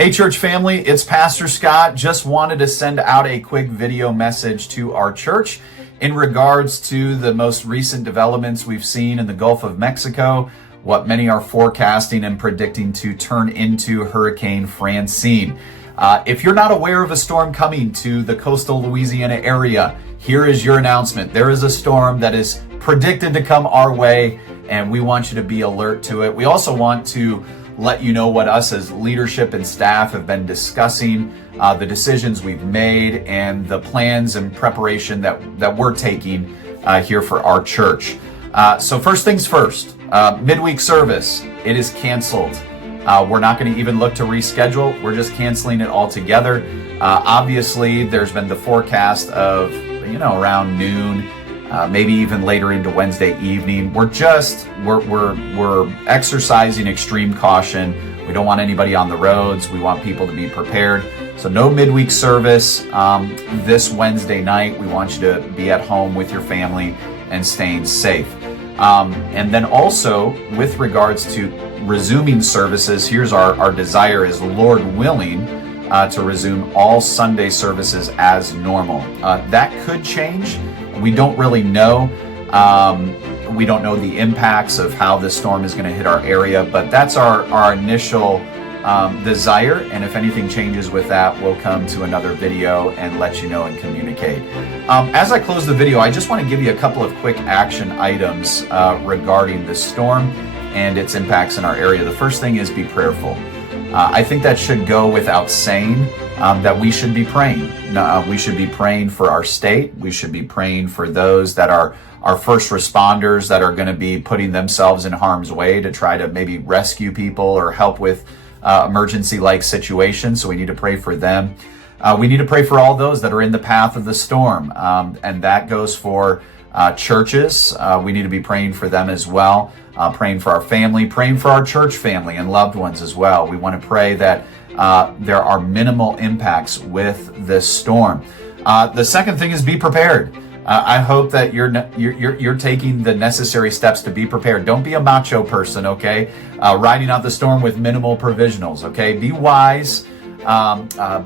Hey church family, it's Pastor Scott. Just wanted to send out a quick video message to our church in regards to the most recent developments we've seen in the Gulf of Mexico, what many are forecasting and predicting to turn into Hurricane Francine. If you're not aware of a storm coming to the coastal Louisiana area, here is your announcement. There is a storm that is predicted to come our way, and we want you to be alert to it. We also want to let you know what us as leadership and staff have been discussing, the decisions we've made, and the plans and preparation that we're taking here for our church. So first things first, midweek service, it is canceled. We're not going to even look to reschedule. We're just canceling it altogether. Obviously, there's been the forecast of, around noon, maybe even later into Wednesday evening. We're exercising extreme caution. We don't want anybody on the roads. We want people to be prepared. So no midweek service this Wednesday night. We want you to be at home with your family and staying safe. And then also with regards to resuming services, here's our desire is, Lord willing, to resume all Sunday services as normal. That could change. We don't really know. We don't know the impacts of how this storm is going to hit our area, but that's our initial desire. And if anything changes with that, we'll come to another video and let you know and communicate. As I close the video, I just want to give you a couple of quick action items regarding the storm and its impacts in our area. The first thing is be prayerful. I think that should go without saying. That we should be praying. We should be praying for our state. We should be praying for those that are our first responders that are going to be putting themselves in harm's way to try to maybe rescue people or help with emergency-like situations. So we need to pray for them. We need to pray for all those that are in the path of the storm. And that goes for churches. We need to be praying for them as well. Praying for our family, praying for our church family and loved ones as well. We want to pray that there are minimal impacts with this storm. The second thing is be prepared. I hope that you're taking the necessary steps to be prepared. Don't be a macho person, okay? Riding out the storm with minimal provisionals, okay? Be wise,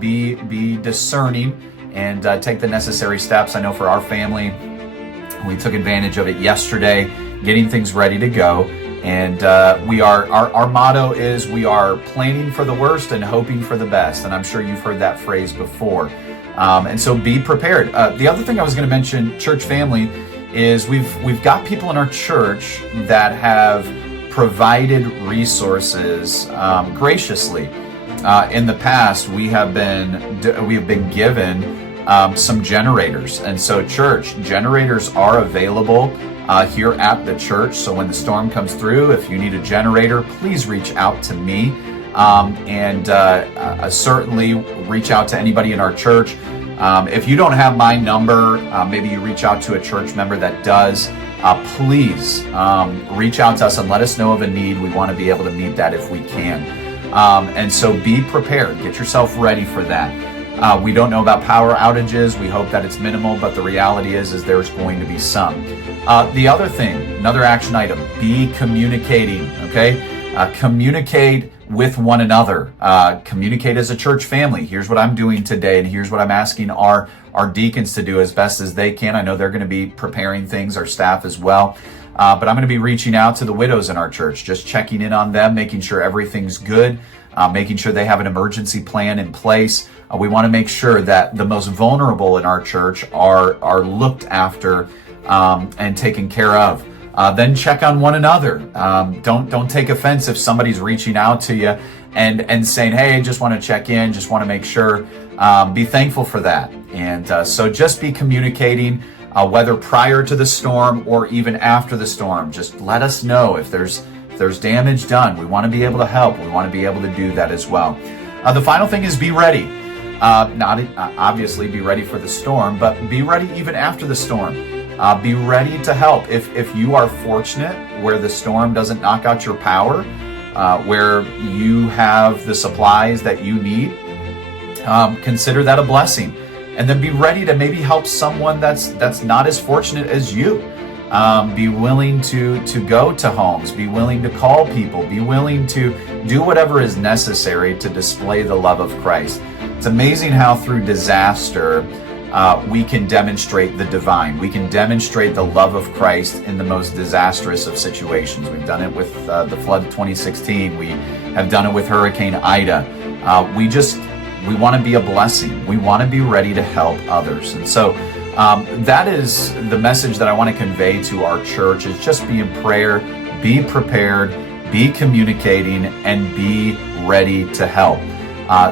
be discerning, and take the necessary steps. I know for our family, we took advantage of it yesterday, getting things ready to go. And our motto is we are planning for the worst and hoping for the best. And I'm sure you've heard that phrase before. And so be prepared. The other thing I was going to mention, church family, is we've got people in our church that have provided resources graciously. In the past, we have been given some generators. And so church, generators are available here at the church. So when the storm comes through, if you need a generator, please reach out to me, and certainly reach out to anybody in our church. If you don't have my number, maybe you reach out to a church member that does. Please reach out to us and let us know of a need. We want to be able to meet that if we can. And so be prepared. Get yourself ready for that. We don't know about power outages. We hope that it's minimal, but the reality is there's going to be some. The other thing, another action item, be communicating, okay? Communicate with one another. Communicate as a church family. Here's what I'm doing today, and here's what I'm asking our deacons to do as best as they can. I know they're going to be preparing things, our staff as well. But I'm going to be reaching out to the widows in our church, just checking in on them, making sure everything's good, making sure they have an emergency plan in place. We want to make sure that the most vulnerable in our church are looked after and taken care of. Then check on one another. Don't take offense if somebody's reaching out to you and saying, hey, just want to check in, just want to make sure. Be thankful for that. And so just be communicating, whether prior to the storm or even after the storm. Just let us know if there's damage done. We want to be able to help. We want to be able to do that as well. The final thing is be ready. Not obviously be ready for the storm, but be ready even after the storm. Be ready to help. If you are fortunate where the storm doesn't knock out your power, where you have the supplies that you need, consider that a blessing. And then be ready to maybe help someone that's not as fortunate as you. Be willing to go to homes, be willing to call people, be willing to do whatever is necessary to display the love of Christ. It's amazing how through disaster, we can demonstrate the divine. We can demonstrate the love of Christ in the most disastrous of situations. We've done it with the flood of 2016. We have done it with Hurricane Ida. We want to be a blessing. We want to be ready to help others. And so that is the message that I want to convey to our church, is just be in prayer, be prepared, be communicating, and be ready to help.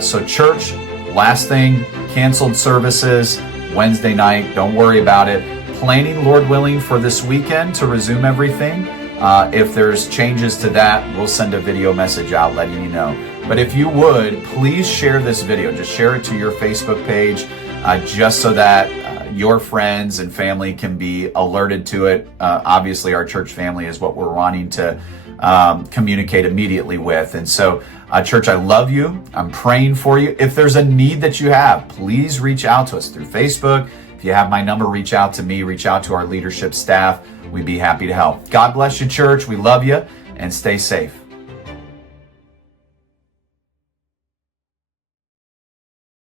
So church, last thing, canceled services Wednesday night. Don't worry about it. Planning, Lord willing, for this weekend to resume everything. If there's changes to that, we'll send a video message out letting you know. But if you would, please share this video. Just share it to your Facebook page, just so that your friends and family can be alerted to it. Obviously, our church family is what we're wanting to communicate immediately with. And so, church, I love you. I'm praying for you. If there's a need that you have, please reach out to us through Facebook. If you have my number, reach out to me, reach out to our leadership staff. We'd be happy to help. God bless you, church. We love you, and stay safe.